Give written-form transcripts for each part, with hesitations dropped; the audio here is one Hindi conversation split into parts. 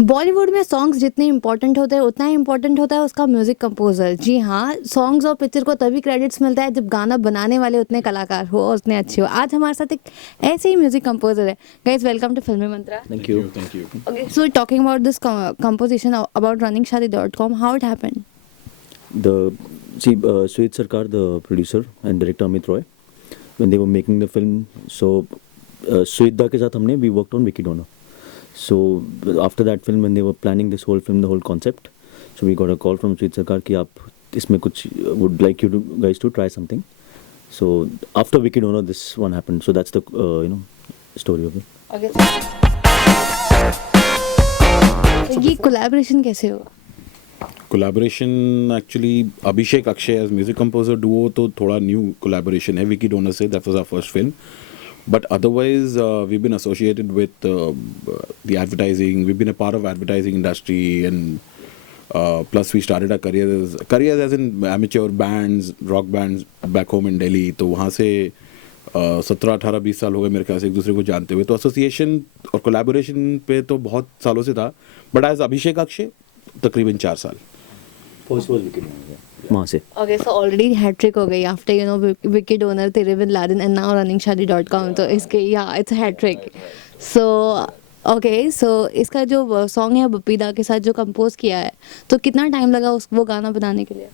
बॉलीवुड में सॉन्ग्स जितने इम्पोर्टेंट होते हैं उतना ही इम्पोर्टेंट होता है उसका म्यूजिक कंपोजर। जी हाँ, सॉन्ग्स और पिक्चर को तभी क्रेडिट्स मिलता है जब गाना बनाने वाले उतने कलाकार हो और उतने अच्छे हो। आज हमारे साथ एक ऐसे ही म्यूजिक कंपोजर है। गाइस, वेलकम टू फिल्मी मंत्रा। Thank you. Thank you. Okay, so talking about this composition about runningshaadi.com, how it happened? Suyit Sarkar, the producer and director Amit Roy, when they were making the film, so Suyit Da ke sath हमने we worked on Vicky Donor. So after that film, when they were planning this whole film, the whole concept, so we got a call from Suyit Sarkar कि आप इसमें कुछ would like you to guys to try something. So after Vicky Donor, this one happened. So that's the story of it. Okay. तो ये कोलैबोरेशन कैसे हुआ? Collaboration actually Abhishek Akshay as music composer duo तो थोड़ा न्यू कोलैबोरेशन है विकी डोनर से. That was our first film, but otherwise we been associated with the advertising. We been a part of advertising industry and plus we started our careers as in amateur bands, rock bands back home in Delhi. तो वहाँ से 17, 18, 20 साल हो गए मेरे ख्याल से एक दूसरे को जानते हुए. तो एसोसिएशन और कोलैबोरेशन पे तो बहुत सालों से था, बट एज अभिषेक अक्षय तकरीबन 4 साल. वहाँ से. Okay, so already hat-trick हो गई after Vicky Donor, तेरे bin Laden and now runningshaadi.com. तो इसके it's a hat-trick. So okay, so इसका जो सॉन्ग है बपीदा के साथ जो कंपोज किया है, तो कितना टाइम लगा वो गाना बनाने के लिए?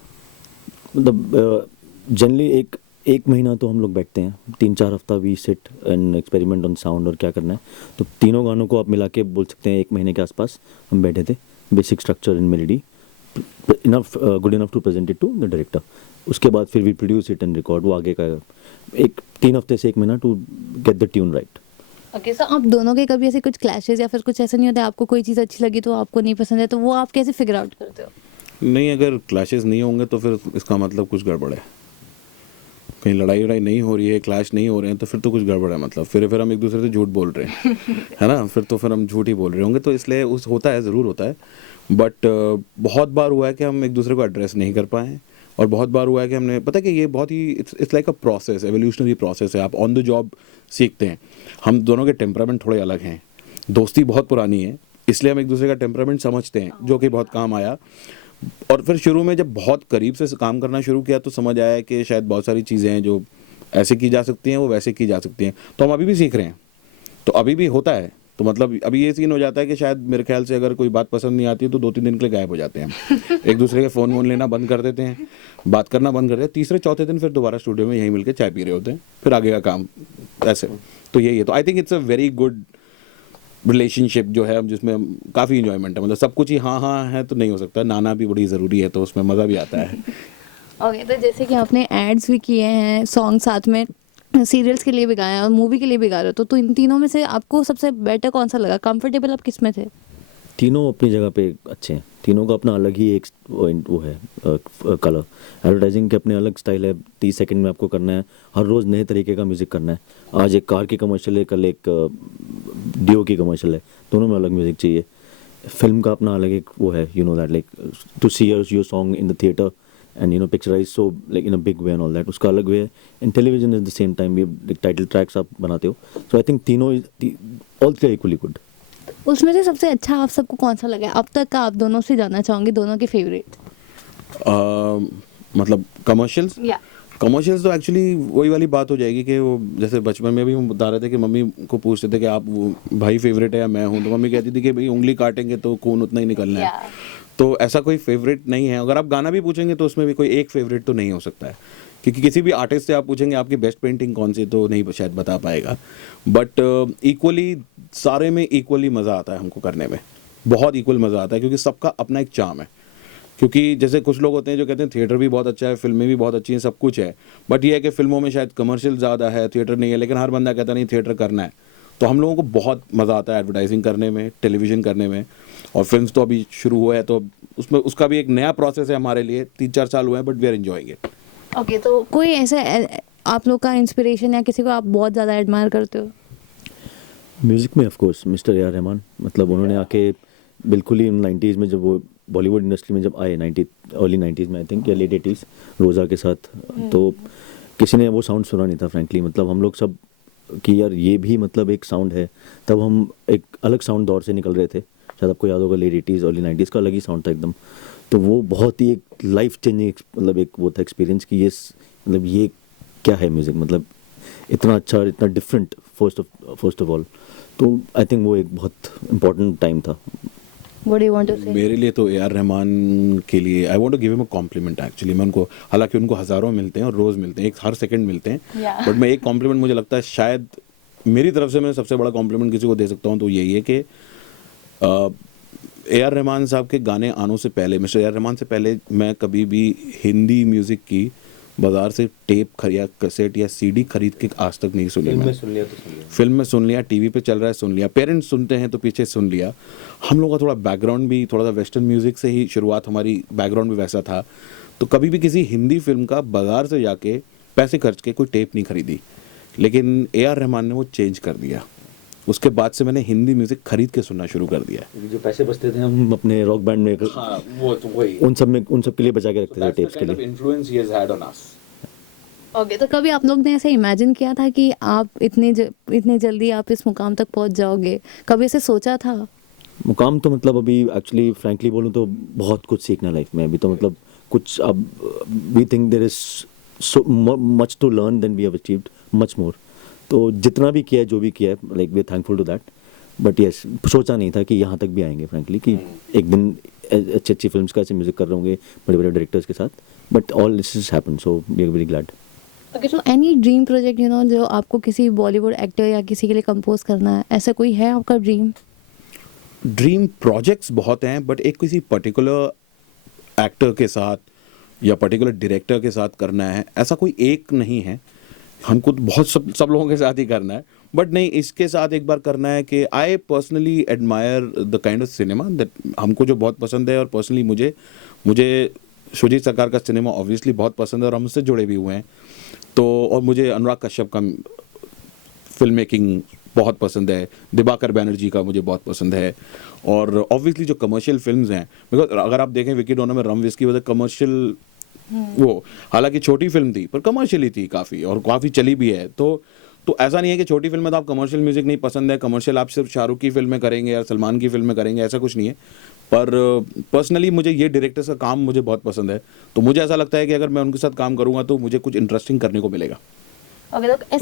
मतलब जनरली एक महीना तो हम लोग बैठते हैं, 3-4 हफ्ता we sit and experiment on sound और क्या करना है. तो तीनों गानों को आप मिला के बोल सकते हैं 1 महीने के आसपास हम बैठे थे. Basic structure and melody good enough to present it to the director. उसके बाद फिर we produce it and record. वो आगे का 3 हफ्ते से 1 महीना to get the tune right. Okay, so आप दोनों के कभी ऐसे कुछ क्लैशेस या फिर कुछ ऐसा नहीं होता है, आपको कोई चीज़ अच्छी लगी तो आपको नहीं पसंद है, तो वो आप कैसे फिगर आउट करते हो? नहीं, अगर क्लैशेस नहीं होंगे तो फिर इसका मतलब कुछ गड़बड़ है. कहीं लड़ाई वड़ाई नहीं हो रही है, क्लैश नहीं हो रहे हैं, तो फिर तो कुछ गड़बड़ है. मतलब फिर हम एक दूसरे से झूठ बोल रहे हैं है ना. फिर हम झूठ ही बोल रहे होंगे. तो इसलिए होता है, ज़रूर होता है. बट बहुत बार हुआ है कि हम एक दूसरे को एड्रेस नहीं कर पाए, और बहुत बार हुआ है कि हमने, पता है कि ये बहुत ही it's like a process, evolutionary process है. आप ऑन द जॉब सीखते हैं. हम दोनों के टेम्परामेंट थोड़े अलग हैं. दोस्ती बहुत पुरानी है, इसलिए हम एक दूसरे का टेम्परामेंट समझते हैं, जो कि बहुत काम आया. और फिर शुरू में जब बहुत करीब से काम करना शुरू किया तो समझ आया कि शायद बहुत सारी चीज़ें हैं जो ऐसे की जा सकती हैं, वो वैसे की जा सकती हैं. तो हम अभी भी सीख रहे हैं, तो अभी भी होता है. तो मतलब अभी ये सीन हो जाता है कि शायद मेरे ख्याल से अगर कोई बात पसंद नहीं आती है तो 2-3 दिन के लिए गायब हो जाते हैं हम. एक दूसरे के फ़ोन वोन लेना बंद कर देते हैं, बात करना बंद कर देते हैं. तीसरे चौथे दिन फिर दोबारा स्टूडियो में यहीं मिलकर चाय पी रहे होते हैं, फिर आगे का काम ऐसे. तो यही है. तो I think it's a very good relationship जो है, जिसमें काफ़ी इंजॉयमेंट है. मतलब सब कुछ ही हाँ है तो नहीं हो सकता, नाना भी बड़ी ज़रूरी है, तो उसमें मज़ा भी आता है. ओके, तो जैसे कि आपने एड्स भी किए हैं, सॉन्ग साथ में सीरियल्स के लिए भी गाया और मूवी के लिए भी गा रहे हो, तो इन तीनों में से आपको सबसे बेटर कौन सा लगा? कंफर्टेबल आप किस में थे? तीनों अपनी जगह पे अच्छे हैं. तीनों का अपना अलग ही एक वो है कलर. एडवर्टाइजिंग के अपने अलग स्टाइल है. 30 सेकंड में आपको करना है, हर रोज़ नए तरीके का म्यूज़िक करना है. आज एक कार की कमर्शियल है, कल एक डियो की कमर्शियल है. दोनों में अलग म्यूज़िक चाहिए. फिल्म का अपना अलग एक वो है, you know that, like to see your song in the theatre and picturize so like in a big way and all that. उसका अलग वे है. In television at the same time भी टाइटल ट्रैक्स आप बनाते हो. So I think तीनों all three are equally good. उसमें से सबसे अच्छा आप सबको कौन सा लगा अब तक का? आप दोनों से जानना चाहूँगी, दोनों के फेवरेट. मतलब कमर्शियल्स कमर्शियल्स तो एक्चुअली वही वाली बात हो जाएगी कि वो जैसे बचपन में भी हम बता रहे थे कि मम्मी को पूछते थे कि आप वो भाई फेवरेट है या मैं हूँ, तो मम्मी कहती थी कि भाई उंगली काटेंगे तो खून उतना ही निकलना है. तो ऐसा कोई फेवरेट नहीं है. अगर आप गाना भी पूछेंगे तो उसमें भी कोई एक फेवरेट तो नहीं हो सकता है, क्योंकि किसी भी आर्टिस्ट से आप पूछेंगे आपकी बेस्ट पेंटिंग कौन सी, तो नहीं शायद बता पाएगा. बट इक्वली सारे में इक्वली मज़ा आता है हमको करने में. बहुत इक्वल मज़ा आता है, क्योंकि सबका अपना एक चार्म है. क्योंकि जैसे कुछ लोग होते हैं जो कहते हैं थिएटर भी बहुत अच्छा है, फिल्में भी बहुत अच्छी हैं, सब कुछ है, बट ये है कि फिल्मों में शायद कमर्शियल ज़्यादा है, थिएटर नहीं है. लेकिन हर बंदा कहता नहीं थिएटर करना है. तो हम लोगों को बहुत मज़ा आता है एडवर्टाइजिंग करने में, टेलीविज़न करने में. और फिल्म तो अभी शुरू हुआ है, तो उसमें उसका भी एक नया प्रोसेस है हमारे लिए. 3-4 साल हुए हैं, but we are enjoying it. Okay, तो कोई ऐसे आप लोग का इंस्पिरेशन या किसी को आप बहुत ज़्यादा एडमायर करते हो? म्यूज़िक में of course mister A R Rahman. मतलब उन्होंने आके बिल्कुल ही 90s में, जब वो बॉलीवुड इंडस्ट्री में जब आए, अर्ली 90s में आई थिंक, या लेट 80s रोज़ा के साथ, तो किसी ने वो साउंड सुना नहीं था फ्रैंकली. मतलब हम लोग सब कि यार ये भी मतलब एक साउंड है. तब हम एक अलग साउंड दौर से निकल रहे थे, शायद आपको याद होगा, लेट 80s अर्ली 90s का अलग ही साउंड था एकदम। तो वो बहुत ही एक लाइफ चेंजिंग मतलब एक वो था एक्सपीरियंस कि ये मतलब ये क्या है म्यूज़िक, मतलब इतना अच्छा और इतना डिफरेंट फर्स्ट ऑफ ऑल। तो आई थिंक वो एक बहुत इम्पोर्टेंट टाइम था। What do you want to say? मेरे लिए तो ए आर रहमान के लिए I want to give him a compliment actually. मैं उनको, हालांकि उनको हज़ारों मिलते हैं और रोज़ मिलते हैं, एक हर सेकंड मिलते हैं, Yeah. बट मैं एक कॉम्प्लीमेंट मुझे लगता है शायद मेरी तरफ से मैं सबसे बड़ा कॉम्प्लीमेंट किसी को दे सकता हूँ तो यही है कि ए आर रहमान साहब के गाने आनों से पहले, मिस्टर ए आर रहमान से पहले मैं कभी भी हिंदी म्यूज़िक की बाज़ार से टेप या कैसेट या सीडी खरीद के आज तक नहीं सुनी। मैं सुन लिया तो सुन लिया, फिल्म में सुन लिया, टीवी पे चल रहा है सुन लिया, पेरेंट्स सुनते हैं तो पीछे सुन लिया। हम लोग का थोड़ा बैकग्राउंड भी थोड़ा सा वेस्टर्न म्यूज़िक से ही शुरुआत, हमारी बैकग्राउंड भी वैसा था, तो कभी भी किसी हिंदी फिल्म का बाज़ार से जाके पैसे खर्च के कोई टेप नहीं खरीदी। लेकिन ए आर रहमान ने वो चेंज कर दिया। उसके बाद से मैंने हिंदी म्यूज़िक खरीद के सुनना शुरू कर दिया। क्योंकि जो पैसे बचते थे हम अपने रॉक बैंड में हाँ, वो तो वही, उन सब के लिए बचा के रखते थे टेप्स के लिए। Influence he has had on us. Okay, तो कभी आप लोग ने ऐसे इमेजिन किया था कि आप इतने जल्दी आप इस मुकाम तक पहुंच जाओगे? कभी ऐसे सोचा था? मुकाम तो मतलब अभी एक्चुअली फ्रैंकली बोलूँ तो बहुत कुछ सीखना लाइफ में अभी तो, मतलब कुछ अब we think there is so much to learn then we have achieved much more. तो जितना भी किया है, जो भी किया है, like we are thankful to that. But yes, सोचा नहीं था कि यहाँ तक भी आएंगे फ्रैंकली, कि एक दिन अच्छी अच्छी फिल्म्स का ऐसे म्यूजिक कर रहे होंगे बड़े बड़े डायरेक्टर्स के साथ। But all this is happen, so we are very glad. Okay, तो एनी ड्रीम प्रोजेक्ट जो आपको किसी बॉलीवुड एक्टर या किसी के लिए कंपोज करना है, ऐसा कोई है आपका ड्रीम? ड्रीम प्रोजेक्ट्स बहुत हैं, बट एक किसी पर्टिकुलर एक्टर के साथ या पर्टिकुलर डायरेक्टर के साथ करना है ऐसा कोई एक नहीं है। हमको तो बहुत सब लोगों के साथ ही करना है, बट नहीं, इसके साथ एक बार करना है कि I personally admire the kind of cinema that हमको जो बहुत पसंद है। और पर्सनली मुझे सुजीत सरकार का सिनेमा ऑब्वियसली बहुत पसंद है और हम उससे जुड़े भी हुए हैं। तो और मुझे अनुराग कश्यप का फिल्म मेकिंग बहुत पसंद है, दिबाकर बैनर्जी का मुझे बहुत पसंद है। और ऑब्वियसली जो कमर्शियल फिल्म्स हैं, बिकॉज अगर आप देखें विकी डोनर में रम विस्की वजह कमर्शियल, वो हालांकि छोटी फिल्म थी पर कमर्शियली थी काफ़ी और काफ़ी चली भी है। तो ऐसा नहीं है कि छोटी फिल्म में तो आप कमर्शियल म्यूजिक नहीं पसंद है, कमर्शियल आप सिर्फ शाहरुख की फिल्म में करेंगे या सलमान की फिल्म में करेंगे, ऐसा कुछ नहीं है। पर पर्सनली मुझे ये डायरेक्टर्स का काम मुझे बहुत पसंद है, तो मुझे ऐसा लगता है कि अगर मैं उनके साथ काम करूँगा तो मुझे कुछ इंटरेस्टिंग करने को मिलेगा। ओके, तो